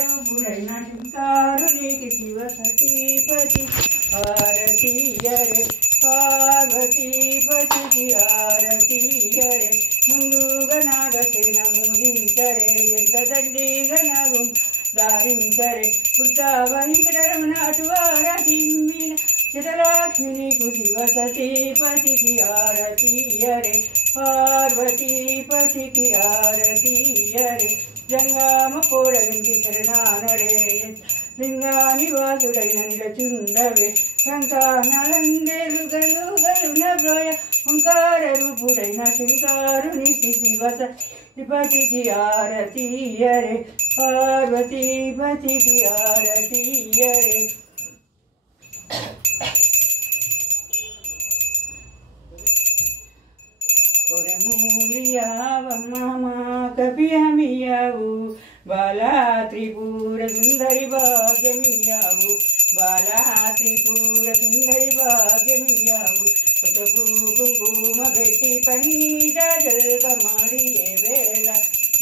రూపుడైన శంకరునికి శివ సతీపతి ఆరతీయరే పార్వతీపతికి ఆరతీయరే ముందుగా నాగసేన ముదించరే ఎంతదండిగా నాగు దారించరే పుట్టావహించరమణ అటువారతిమ్మిన చితరాక్షిణికు శివ సతీపతికి ఆరతీయరే పార్వతీపతికి ఆరతీయరే జంగామ కోడలింటి శరణానరే లింగానివాసుడైన నిరచుండవే శంకానలందేలు గలుగలున బ్రోయ ఓంకార రూపుడైన శంకరునికి శివ సతీపతికి ఆరతీయరే పార్వతీపతికి ఆరతీయరే మూలియావమ్మా కపియమియావు బాలా త్రిపుర సుందరి భాగ్యమియావు బాలా త్రిపుర సుందరి భాగ్యమియావు పసుపు కుంకుమ పెట్టి పన్నీట జల్గమాడి ఏ వేళ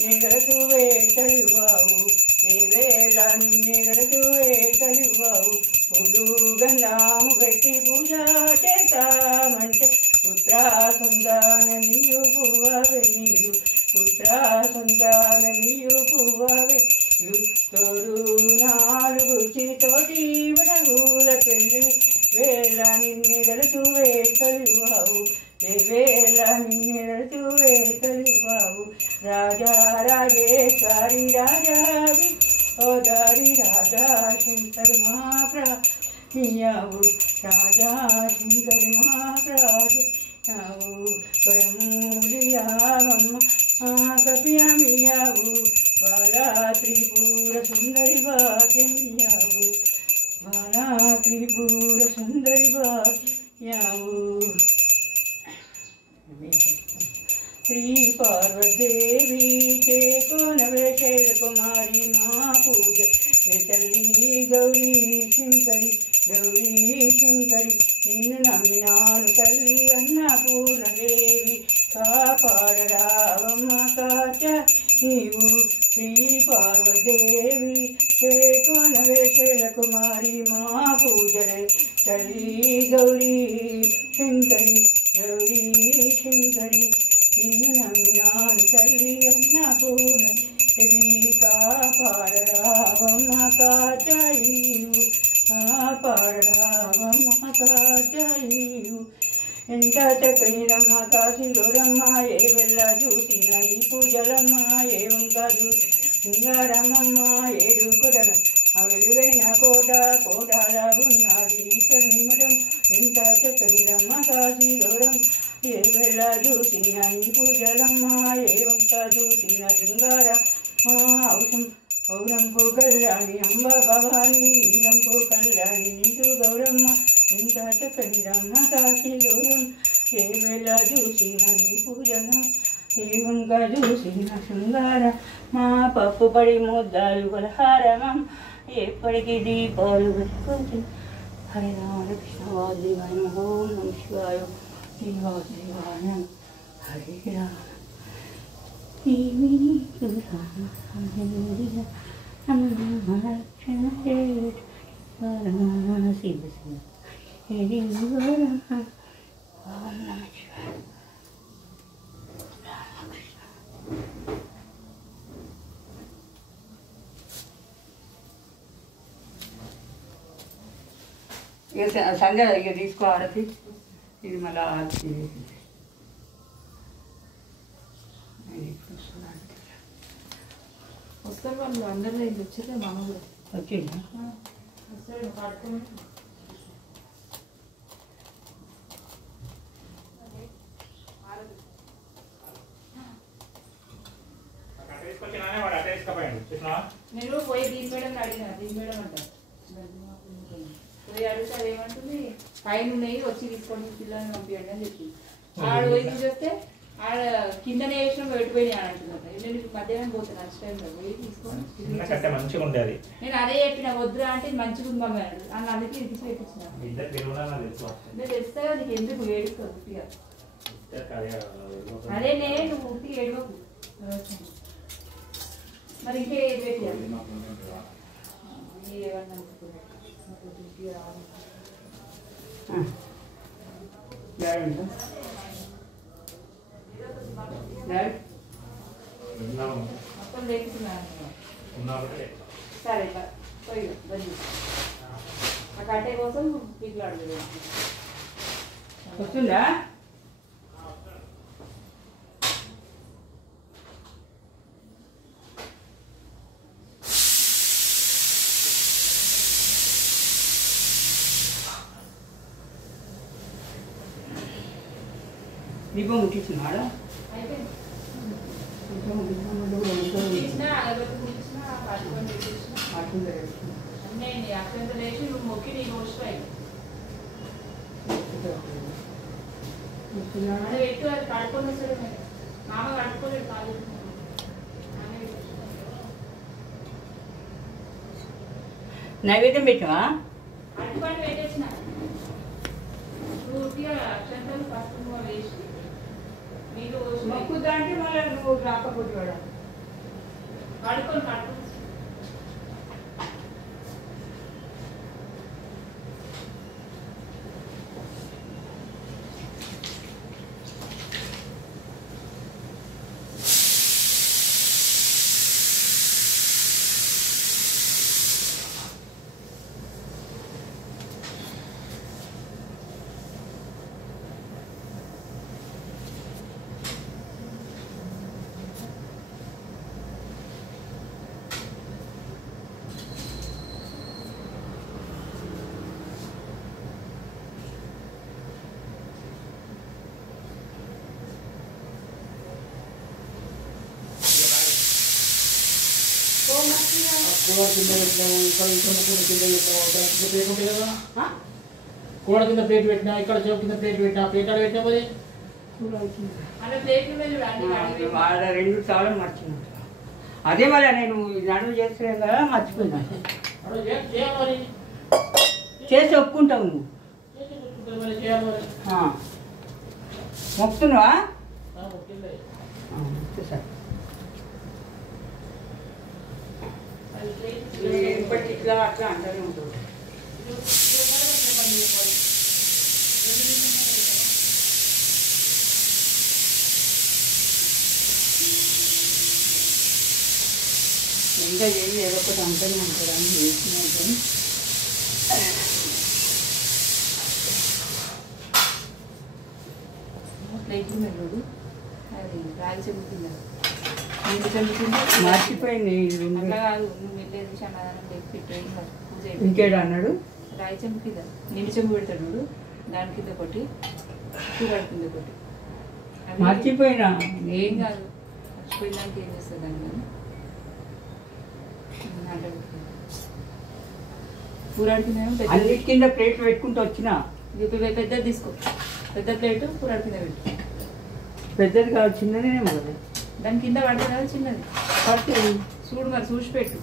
నెగడకు వేటలువావు ఏ వేళ నెగడకు వేటలువావు పూలు గంధాము పెట్టి పూజ చేతామంటే పుత్రా సంతానమియు పువ్వవే నీరు పుత్రా సంతానమియు పువ్వవే తోడు నాలుగు తోటి వనగూల పెళ్ళి వేళ నిన్నెదలతూ వేకలువావు ఏ వేళ నిన్నెదలతూ వేకలువావు రాజా రాజేశ్వరి రాజావి ఓదారి రాజా శంకర్ మహాప్రభు రాజా శంకర్ మహాప్రభు పరమూలియావమ్మ కపియమియావు బాలా త్రిపుర సుందరి భాగ్యమియావు బాలా త్రిపుర సుందరి భాగ్యమియావు శ్రీ పార్వదేవి చేకోనవే శైలకుమారి మా పూజ తల్లి గౌరీ శంకరి గౌరీ శంకరి నిన్ను నమ్మినాను తల్లి అన్నపూర్ణదేవి కాపాడరావమ్మ కాచ నీవు శ్రీ పార్వదేవి చేకోనవే శైలకుమారి మా పూజలే తల్లి గౌరీ శంకరి గౌరీ శంకరి నిన్ను నమ్మినాను తల్లి అన్నపూర్ణదేవి కాపాడరావమ్మ కాచ నీవు కాపాడరావమ్మ కాచ నీవు ఎంత చక్కనిరమ్మ కాశీలోరమ్మ ఏ వెళ్ళ చూసిన ఈ పూజలమ్మ ఏ వంక చూసి సింగారమ్మ ఏడు కుడలం ఆ వెలుగైన కోట కోటాల ఉన్నది ఈశ్వరిమఠం ఎంత చక్కనిరమ్మ కాశీలోరమ్మ ఏ వెళ్ళ చూసిన ఈ పూజలమ్మ ఏ వంక చూసిన సింగార ఔషం ఔరంపు కళ్యాణి అంబ భవాని ఈలంపు కళ్యాణి నిండు గౌరమ్మ ఎంత చక్కనిరమ్మ కాశీలోరం ఏ వేళ చూసిన నీ పూజన ఏ వంక చూసిన శృంగార మా పప్పు పడి ముద్దాలు పలహారమం ఎప్పటికీ దీపాలు పెట్టుకుంటే హరే రామ కృష్ణ వాసుదేవాయ ఓం నమ శివాయ శ్రీ వాసుదేవాయ హరే రామ శివ సంధ్య ఇక తీసుకో ఆరతి ఇది మళ్ళీ ఆరతి వస్తారు వాళ్ళు అందరిలో ఇది వచ్చేదే మామ కూడా వచ్చిందా వస్తారు పడుకోండి నేను పోయి దీని మేడం అడిగిన దీని మేడం అంటారు పోయి అడిగితే అదేమంటుంది పైన ఉన్నాయి వచ్చి తీసుకొని పిల్లల్ని పంపించండి అని చెప్పి ఆడ పోయి చూస్తే ఆడ కిందనే వేసిన పెట్టిపోయినాయి అని అంటున్నారు నేను మధ్యాహ్నం పోతాను నెక్స్ట్ టైం పోయి తీసుకొని నేను అదే చెప్పిన వద్దురా అంటే మంచిగా ఉంది మమ్మీ అన్నాడు అని అందుకే ఇది పెట్టించిన నేను తెలుస్తా నీకు ఎందుకు ఏడుస్తావు ఉట్టిగా అదే నువ్వు ఉట్టిగా ఏడవకు మరి ఇంకే పెట్టాను ఏమన్నా అనుకున్నాను నాకు డ్యూటీ రావాలి. డాడీ ఉందా? డాడీ మొత్తం లేకుతున్నాను. సరే ఇట్లా పోయి బండి ఆ కట్టే కోసం పిల్లలు వస్తుందా? దీపం ముట్టించినాడా? అయిపోయింది. అన్నీ అత్యంత లేచి నువ్వు మొక్కి నీ నోసిపోయి అది పెట్టు. అది కడుక్కొని వస్తాడు. మామ కడుక్కోలేడు కాదు. నైవేద్యం పెట్టావా? అట్టుపాటు పెట్టేసిన పూర్తిగా అక్షంతలు పసుపు వేసి నీళ్ళు మొక్కుతా అంటే మళ్ళీ నువ్వు రాకపోతే వాడా? కడుక్కొని కూడ కింద ప్లేట్ పెట్టినా, ఇక్కడ చౌక్ కింద ప్లేట్ పెట్టినా, ప్లేట్ ఆడ పెట్టినా పోయి వాళ్ళ 2 సార్లు మర్చిపోయినా. అదే మళ్ళీ నేను నడుము చేస్తున్నాను కదా మర్చిపోయినా. చేసి ఒప్పుకుంటావు నువ్వు. మొక్కుతున్నావా? సార్ ఎప్పటికి ఇట్లా అట్లా అంటూనే ఉంటుంది. ఇంకా ఏది ఏదో ఒకటి అంటూనే ఉంటుంది అని చేసినట్టు. ప్లేట్ మెల్లుడు అది రాగి చెందుతుందా మర్చిపోయింది. అట్లా కాదు. నువ్వు వెళ్ళేది అన్నదానం పెట్టి పూజ ఇంకేడు అన్నాడు. రాయి చెంపు కింద నిండి చెంపు పెడతాడు. దాని కింద ఒకటి కూరాడు కింద ఒకటి. మర్చిపోయినా. ఏం కాదు. మర్చిపోయినాక ఏం చేస్తుంది దాన్ని అంటే కూరాడు కింద అన్నిటి కింద ప్లేట్ పెట్టుకుంటూ వచ్చిన. పెద్దది తీసుకో. పెద్ద ప్లేటు కూరాడు కింద పెట్టు. పెద్దది కాదు, చిన్నదేనేమో కదా. దాని కింద పడుతుంది కదా చిన్నది. పడుతుంది. చూడు మరి చూసి పెట్టు.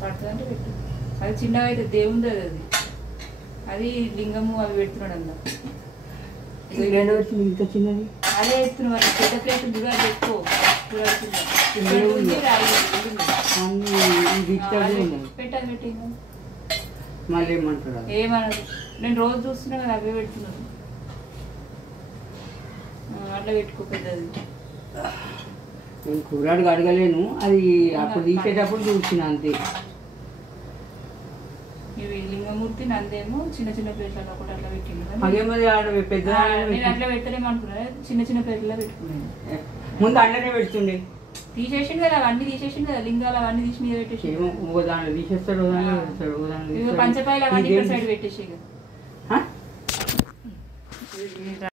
పడుతుంది అంటే పెట్టు. అది చిన్నగా అయితే దేవుంది అది. అది లింగము అవి పెడుతున్నాడు అన్న. ఇంత చిన్నది అదే ఎత్తున్నావు మరి. పెద్ద ప్లేట్ కూడా పెట్టుకో. పెట్టాలి పెట్టి మళ్ళీ ఏమంటారు? ఏమన్నది? నేను రోజు చూస్తున్నా కదా అవే పెడుతున్నాను. అట్లా పెట్టుకో పెద్దది. నేను కూరాడు అడగలేను. అది అప్పుడు తీసేటప్పుడు చూసిన అంతే. ఇవి లింగమూర్తి నందేమో చిన్న చిన్న ప్లేట్లలో కూడా అట్లా పెట్టింది. అదేమో పెద్ద నేను అట్లా పెట్టలేమో అనుకున్నా. చిన్న చిన్న ప్లేట్లలో పెట్టుకున్నాను. ముందు అండనే పెడుతుండే. తీసేసిండు కదా అవన్నీ. తీసేసిండు కదా లింగాలు అవన్నీ తీసి మీద పెట్టేసి. ఓ దాంట్లో తీసేస్తాడు, ఓ దాంట్లో పెడతాడు. పంచపాయలు అవన్నీ సైడ్ పెట్టేసి.